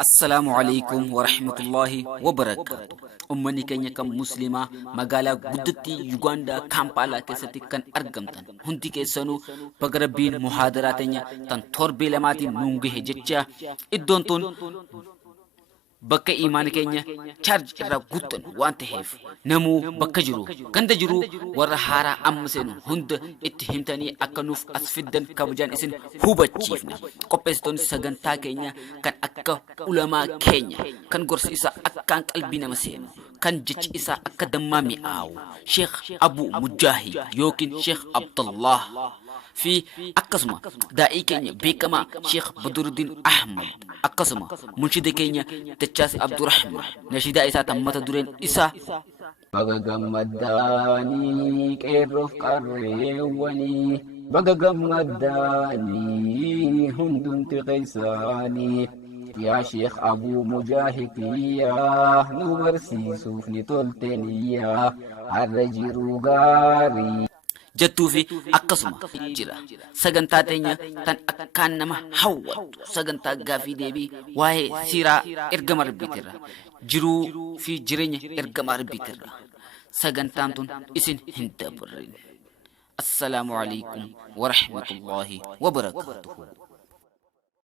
Assalamu alaikum wa rahmatullahi wa barakatuh. Ummani keenya kan muslimaa magaalaa guddittii Uganda Kampala keessatti kan argamtan hundi keessanuu baga Rabbiin muhaadaraa teenya tan torbee lamaatiin nuun gahe jecha iddoon tun bakka iimaan keenya charge irraa guutan waan ta'eef namuu bakka jiru ganda jiru warra haaraa amma seenu hunda itti himtanii akka nuuf as fiddan kabajaan isin hubachiifna. Qopheessitoonni sagantaa keenya kan akka ulamaa keenya kan gorsi isaa akkaan qalbii nama seenu kan jechi isaa akka dammaa mi'aawu Sheekh Abu Mujahid yookiin Sheekh Abdullah fi akkasuma daa'ii keenya beekamaa Sheekh Badruddin Ahmad akkasuma munshida keenya Dachaasi Abdurrahman nashidaa isaa tammata dureen isaa baga gammaddaanii qeerroof qarreewwanii baga gammaddaanii hundumti keessaanii yaa Sheekh Abu Mujahid yaa nu barsiisuuf ni tolteniyaa har'a jiruu gaarii jettuu fi akkasuma jira sagantaa teenya tan akkaan nama hawwatu sagantaa gaafii deebii waa'ee siiraa ergama rabbiitirra jiruu fi jireenya ergama rabbiitirra sagantaan tun isin hin dabarrin. Assalaamu alaikum wa rahmatullahi wa barakatuhu.